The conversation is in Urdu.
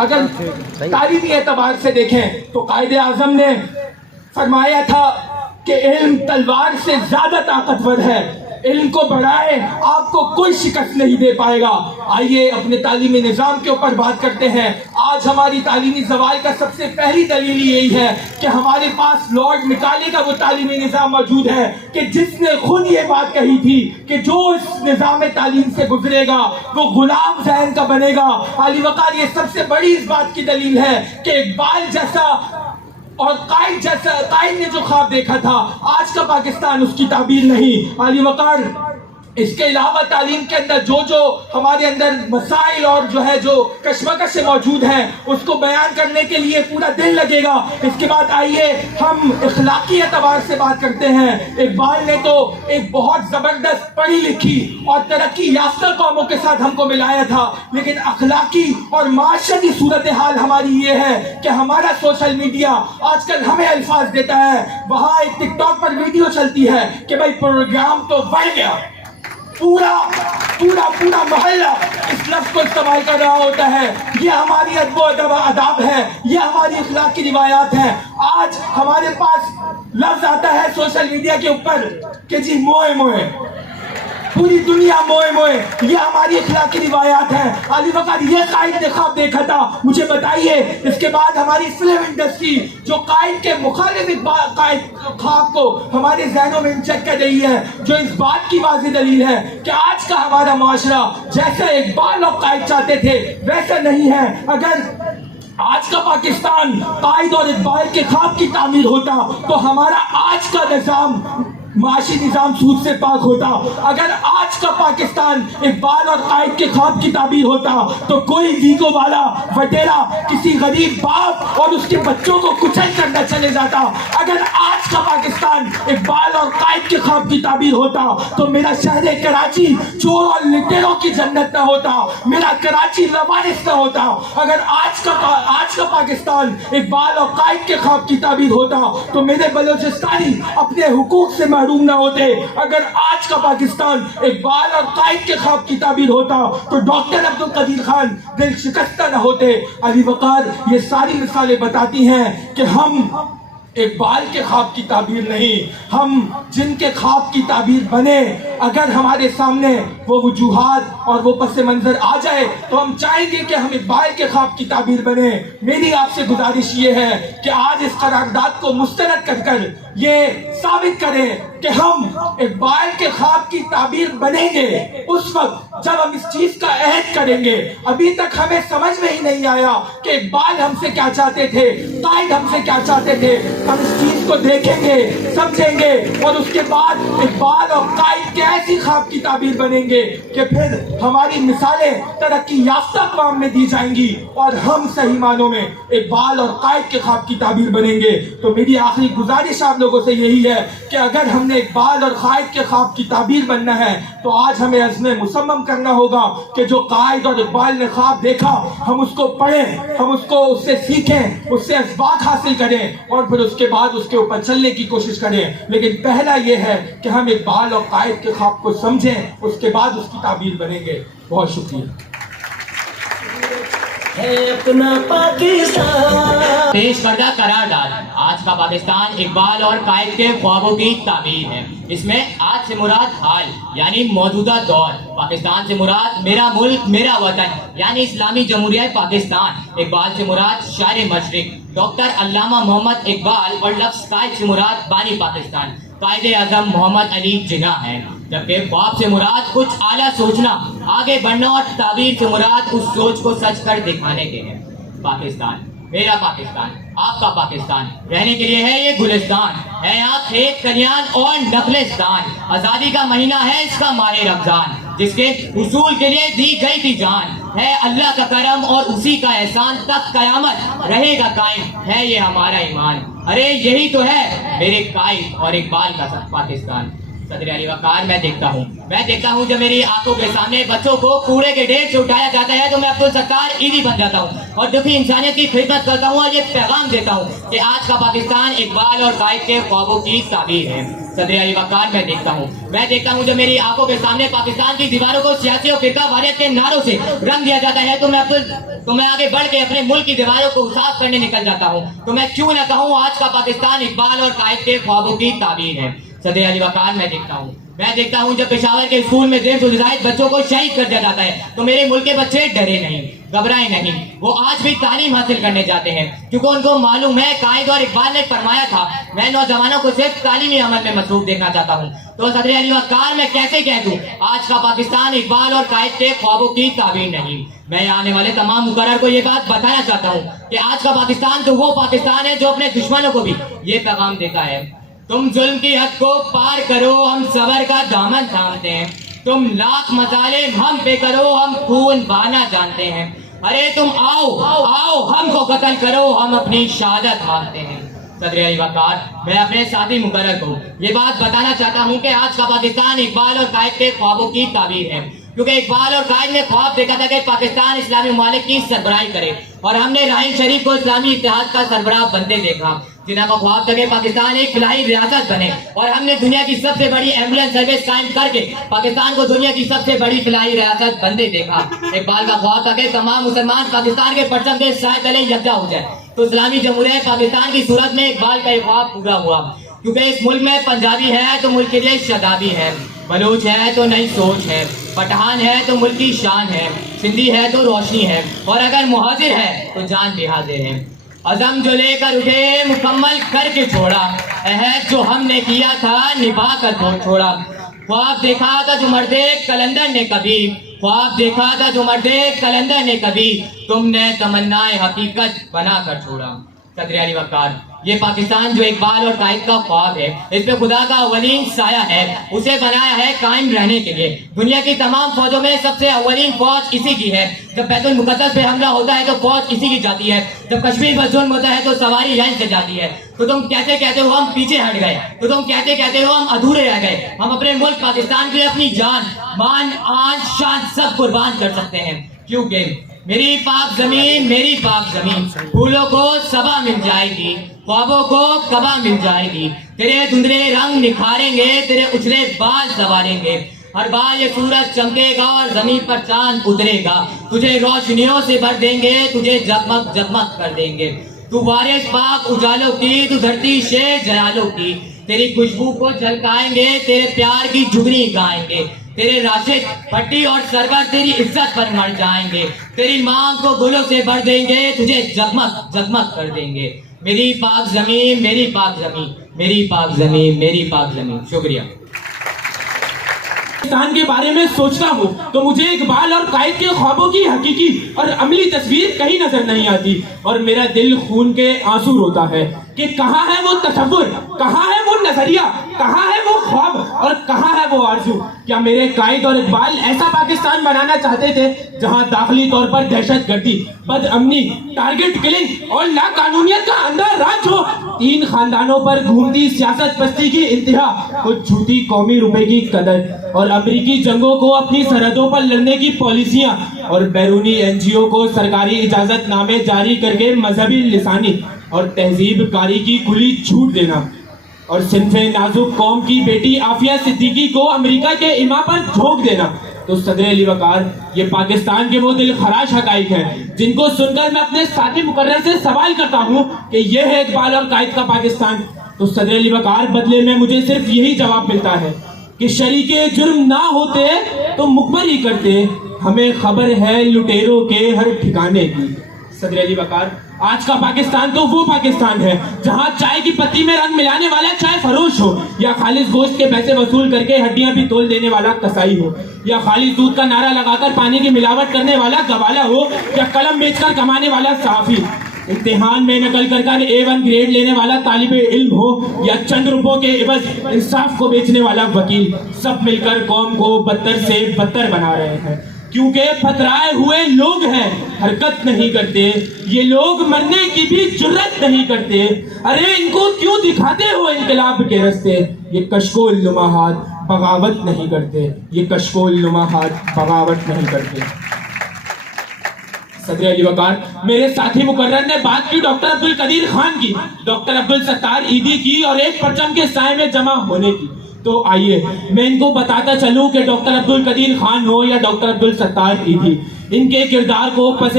اگر تعلیمی اعتبار سے دیکھیں تو قائد اعظم نے فرمایا تھا کہ علم تلوار سے زیادہ طاقتور ہے، علم کو بڑھائے آپ کو کوئی شکست نہیں دے پائے گا۔ آئیے اپنے تعلیمی نظام کے اوپر بات کرتے ہیں۔ آج ہماری تعلیمی زوال کا سب سے پہلی دلیل یہی ہے کہ ہمارے پاس لارڈ مکالے کا وہ تعلیمی نظام موجود ہے کہ جس نے خود یہ بات کہی تھی کہ جو اس نظام تعلیم سے گزرے گا وہ غلام ذہن کا بنے گا۔ علی وقار، یہ سب سے بڑی اس بات کی دلیل ہے کہ اقبال جیسا اور قائد نے جو خواب دیکھا تھا، آج کا پاکستان اس کی تعبیر نہیں۔ علی وقار، اس کے علاوہ تعلیم کے اندر جو ہمارے اندر مسائل اور جو کشمکش موجود ہیں اس کو بیان کرنے کے لیے پورا دن لگے گا۔ اس کے بعد آئیے ہم اخلاقی اعتبار سے بات کرتے ہیں۔ اقبال نے تو ایک بہت زبردست پڑھی لکھی اور ترقی یافتہ قوموں کے ساتھ ہم کو ملایا تھا، لیکن اخلاقی اور معاشرتی صورتحال ہماری یہ ہے کہ ہمارا سوشل میڈیا آج کل ہمیں الفاظ دیتا ہے، وہاں ایک ٹک ٹاک پر ویڈیو چلتی ہے کہ بھائی پروگرام تو بڑھ گیا، پورا محلہ اس لفظ کو استعمال کر رہا ہوتا ہے۔ یہ ہماری ادب و آداب ہے، یہ ہماری اخلاق کی روایات ہیں۔ آج ہمارے پاس لفظ آتا ہے سوشل میڈیا کے اوپر کہ جی موئے موئے، پوری دنیا موئے موئے، یہ ہماری اخلاقی روایات ہیں۔ علی وقار، یہ قائد نے خواب دیکھا تھا، مجھے بتائیے اس کے بعد ہماری فلم انڈسٹری جو قائد کے مخالف قائد خواب کو ہمارے ذہنوں میں انجیکٹ کر رہی ہے، جو اس بات کی واضح دلیل ہے کہ آج کا ہمارا معاشرہ جیسا اقبال اور قائد چاہتے تھے ویسا نہیں ہے۔ اگر آج کا پاکستان قائد اور اقبال کے خواب کی تعمیر ہوتا تو ہمارا آج کا نظام معاشی نظام سود سے پاک ہوتا۔ اگر آج کا پاکستان اقبال اور قائد کے خواب کی تعبیر ہوتا تو کوئی ویگو والا وڈیرا کسی غریب باپ اور اس کے بچوں کو کچل کر نہ چلے جاتا۔ اگر آج کا پاکستان اقبال اور قائد کے خواب کی تعبیر ہوتا تو میرا شہر کراچی چور اور لٹیروں کی جنت نہ ہوتا، میرا کراچی لوارث نہ ہوتا۔ اگر آج کا پاکستان اقبال اور قائد کے خواب کی تعبیر ہوتا تو میرے بلوچستانی اپنے حقوق سے محروم نہ ہوتے۔ اگر آج کا پاکستان اقبال اور قائد کے خواب کی تعبیر ہوتا تو ڈاکٹر عبدالقدیر خان دل شکستہ نہ ہوتے۔ علی وقار، یہ ساری مثالیں بتاتی ہیں کہ ہم اقبال کے خواب کی تعبیر نہیں، ہم جن کے خواب کی تعبیر بنے، اگر ہمارے سامنے وہ وجوہات اور وہ پس منظر آ جائے تو ہم چاہیں گے کہ ہم اقبال کے خواب کی تعبیر بنے۔ میری آپ سے گزارش یہ ہے کہ آج اس قرارداد کو مسترد کر یہ ثابت کریں کہ ہم اقبال کے خواب کی تعبیر بنیں گے اس وقت جب ہم اس چیز کا عہد کریں گے۔ ابھی تک ہمیں سمجھ میں ہی نہیں آیا کہ اقبال ہم سے کیا چاہتے تھے، قائد ہم سے کیا چاہتے تھے۔ ہم اس چیز کو دیکھیں گے، سمجھیں گے اور اس کے بعد اقبال اور قائد کے ایسی خواب کی تعبیر بنیں گے کہ پھر ہماری مثالیں ترقی یافتہ اقوام میں دی جائیں گی اور ہم صحیح معنوں میں اقبال اور قائد کے خواب کی تعبیر بنیں گے۔ تو میری آخری گزارش آپ لوگوں سے یہی ہے کہ اگر ہم نے اقبال اور قائد کے خواب کی تعبیر بننا ہے تو آج ہمیں عزم مصمم کرنا ہوگا کہ جو قائد اور اقبال نے خواب دیکھا ہم اس کو پڑھیں، ہم اس سے سیکھیں، اس سے اسباق حاصل کریں اور پھر اس کے بعد اس کے اوپر چلنے کی کوشش کریں۔ لیکن پہلا یہ ہے کہ ہم اقبال اور قائد کے خواب کو سمجھیں، اس کے بعد اس کی تعبیر بنیں گے۔ بہت شکریہ۔ اپنا پاکستان پیش کردہ قرارداد آج کا پاکستان اقبال اور قائد کے خوابوں کی تعبیر ہے۔ اس میں آج سے مراد حال یعنی موجودہ دور، پاکستان سے مراد میرا ملک میرا وطن یعنی اسلامی جمہوریہ پاکستان، اقبال سے مراد شاعر مشرق ڈاکٹر علامہ محمد اقبال اور لفظ قائد سے مراد بانی پاکستان قائد اعظم محمد علی جناح ہے، جبکہ خواب سے مراد کچھ اعلیٰ سوچنا، آگے بڑھنا اور تعبیر سے مراد اس سوچ کو سچ کر دکھانے کے ہے۔ پاکستان میرا پاکستان، آپ کا پاکستان، رہنے کے لیے ہے یہ گلستان، ہے یہاں کھیت کھلیان اور نخلستان، آزادی کا مہینہ ہے اس کا ماہ رمضان، جس کے حصول کے لیے دی گئی تھی جان، ہے اللہ کا کرم اور اسی کا احسان، تک قیامت رہے گا قائم، ہے یہ ہمارا ایمان۔ ارے یہی تو ہے میرے قائد اور اقبال کا پاکستان۔ صدر علی وقار، میں دیکھتا ہوں جب میری آنکھوں کے سامنے بچوں کو کوڑے کے ڈھیر سے اٹھایا جاتا ہے تو میں عبدالستار عیدی بن جاتا ہوں اور دکھی انسانیت کی خدمت کرتا ہوں اور یہ پیغام دیتا ہوں کہ آج کا پاکستان اقبال اور قائد کے خوابوں کی تعبیر ہے۔ صدر علی وقار، میں دیکھتا ہوں جب میری آنکھوں کے سامنے پاکستان کی دیواروں کو سیاسی اور فرقہ واریت کے نعروں سے رنگ دیا جاتا ہے تو میں تو میں آگے بڑھ کے اپنے ملک کی دیواروں کو صاف کرنے نکل جاتا ہوں تو میں کیوں نہ کہوں آج کا پاکستان اقبال اور قائد کے خوابوں کی تعبیر ہے۔ صدر علی وقار میں دیکھتا ہوں جب پشاور کے اسکول میں 150 زائد بچوں کو شہید کر دیا جاتا ہے تو میرے ملک کے بچے ڈرے نہیں، گھبرائے نہیں، وہ آج بھی تعلیم حاصل کرنے جاتے ہیں کیونکہ ان کو معلوم ہے قائد اور اقبال نے فرمایا تھا میں نوجوانوں کو صرف تعلیمی عمل میں مصروف دیکھنا چاہتا ہوں۔ تو صدر علی وقار میں کیسے کہہ دوں آج کا پاکستان اقبال اور قائد کے خوابوں کی تعبیر نہیں۔ میں آنے والے تمام مقرر کو یہ بات بتانا چاہتا ہوں کہ آج کا پاکستان تو وہ پاکستان ہے جو اپنے دشمنوں کو بھی یہ پیغام دیتا ہے تم ظلم کی حد کو پار کرو ہم صبر کا دامن تھامتے ہیں، تم لاکھ مظالم ہم پہ کرو ہم خون بہانا جانتے ہیں، ارے تم آؤ ہم کو قتل کرو ہم اپنی شہادت مانگتے ہیں۔ صدر علی وقار میں اپنے ساتھی مقرر کو یہ بات بتانا چاہتا ہوں کہ آج کا پاکستان اقبال اور قائد کے خوابوں کی تعبیر ہے کیونکہ اقبال اور قائد نے خواب دیکھا تھا کہ پاکستان اسلامی ممالک کی سربراہی کرے اور ہم نے راحیل شریف کو اسلامی اتحاد کا سربراہ بنتے دیکھا، جنہوں کا خواب تھا کہ پاکستان ایک فلاحی ریاست بنے اور ہم نے دنیا کی سب سے بڑی ایمبولینس سروس قائم کر کے پاکستان کو دنیا کی سب سے بڑی فلاحی ریاست بنتے دیکھا۔ اقبال کا خواب تھا کہ تمام مسلمان پاکستان کے پرچم کے سائے تلے یکجا ہو جائے تو اسلامی جمہوریہ پاکستان کی صورت میں اقبال کا یہ خواب پورا ہوا کیونکہ اس ملک میں پنجابی ہے تو ملک کے لیے شادابی ہے، بلوچ ہے تو نئی سوچ ہے، پٹھان ہے تو ملک کی شان ہے، سندھی ہے تو روشنی ہے اور اگر مہاجر ہے تو جان بھی حاضر ہے۔ عزم جو لے کر اٹھے مکمل کر کے چھوڑا، عہد جو ہم نے کیا تھا نبھا کر چھوڑا، خواب دیکھا تھا جو مرد کلندر نے کبھی، خواب دیکھا تھا جو مرد کلندر نے کبھی، تم نے تمنا حقیقت بنا کر چھوڑا۔ صدر علی وقار یہ پاکستان جو اقبال اور قائد کا خواب ہے اس پہ خدا کا اولین سایہ ہے، اسے بنایا ہے قائم رہنے کے لیے۔ دنیا کی تمام فوجوں میں سب سے اولین فوج اسی کی ہے، جب بیت المقدس پہ حملہ ہوتا ہے تو فوج اسی کی جاتی ہے، جب کشمیر پر ظلم ہوتا ہے تو سواری لائن سے جاتی ہے۔ تو تم کہتے کہتے ہو ہم پیچھے ہٹ گئے، تو تم کہتے کہتے ہو ہم ادھورے رہ گئے، ہم اپنے ملک پاکستان کے لیے اپنی جان مان آن شان سب قربان کر سکتے ہیں کیونکہ میری پاک زمین پھولوں کو صبا مل جائے گی، خوابوں کو کبا مل جائے گی، تیرے دھندلے رنگ نکھاریں گے، تیرے اچھلے بال سواریں گے، ہر بار یہ سورج چمکے گا اور زمین پر چاند اترے گا، تجھے روشنیوں سے بھر دیں گے، تجھے جگمگ جگمگ کر دیں گے، تو وارث پاک اجالوں کی، تو دھرتی شیر جلالوں کی، تیری خوشبو کو جھلکائیں گے، تیرے پیار کی جگنی گائیں گے، تیرے راشد پٹی اور سرور تیری عزت پر مر جائیں گے، تیری مانگ کو گلوں سے بھر دیں گے، تجھے جگمگ جگمگ کر دیں گے۔ میری پاک زمین، میری پاک زمین، میری پاک زمین، میری پاک زمین۔ شکریہ۔ پاکستان کے بارے میں سوچتا ہوں تو مجھے اقبال اور قائد کے خوابوں کی حقیقی اور عملی تصویر کہیں نظر نہیں آتی اور میرا دل خون کے آنسو روتا ہے کہ کہاں ہے وہ تصور، کہاں ہے وہ نظریہ، کہاں ہے وہ خواب اور کہاں ہے وہ آرزو۔ کیا میرے قائد اور اقبال ایسا پاکستان بنانا چاہتے تھے جہاں داخلی طور پر دہشت گردی، بد امنی، ٹارگٹ کلنگ اور لا قانونیت کا اندر راج ہو، 3 خاندانوں پر گھومتی سیاست پستی کی انتہا، کچھ جھوٹی قومی روپے کی قدر اور امریکی جنگوں کو اپنی سرحدوں پر لڑنے کی پالیسیاں اور بیرونی NGO کو سرکاری اجازت نامے جاری کر کے مذہبی لسانی اور تہذیب کاری کی کھلی چھوٹ دینا اور صنف نازک قوم کی بیٹی عافیہ صدیقی کو امریکہ کے ایما پر جھونک دینا۔ تو صدر علی وقار یہ پاکستان کے وہ دل خراش حقائق ہیں جن کو سن کر میں اپنے ساتھی مقرر سے سوال کرتا ہوں کہ یہ ہے اقبال اور قائد کا پاکستان۔ تو صدر علی وقار بدلے میں مجھے صرف یہی جواب ملتا ہے کہ شریک جرم نہ ہوتے تو مخبر ہی کرتے، ہمیں خبر ہے لٹیروں کے ہر ٹھکانے کی۔ صدر علی وقار آج کا پاکستان تو وہ پاکستان ہے جہاں چائے کی پتی میں رنگ ملانے والا چائے فروش ہو، یا خالص گوشت کے پیسے وصول کر کے ہڈیاں بھی تول دینے والا کسائی ہو، یا خالص دودھ کا نعرہ لگا کر پانی کی ملاوٹ کرنے والا گوالا ہو، یا قلم بیچ کر کمانے والا صحافی، امتحان میں نقل کر کر A1 گریڈ لینے والا طالب علم ہو، یا چند روپوں کے عوض انصاف کو بیچنے والا وکیل، سب مل کر قوم کو بدتر سے بدتر بنا رہے ہیں کیونکہ پتھرائے ہوئے لوگ ہیں، حرکت نہیں کرتے، یہ لوگ مرنے کی بھی جرت نہیں کرتے، ارے ان کو کیوں دکھاتے ہو انقلاب کے رستے، یہ کشکول لمحات بغاوت نہیں کرتے، یہ کشکول لمحات بغاوت نہیں کرتے۔ صدر علی وقار میرے ساتھی مقرر نے بات کی ڈاکٹر عبدالقدیر خان کی، ڈاکٹر عبدالستار عیدی کی اور ایک پرچم کے سائے میں جمع ہونے کی۔ تو آئیے میں ان کو بتاتا چلوں کہ ڈاکٹر عبدالقدیر خان ہو یا ڈاکٹر عبدالستار عیدی، ان کے کردار کو پس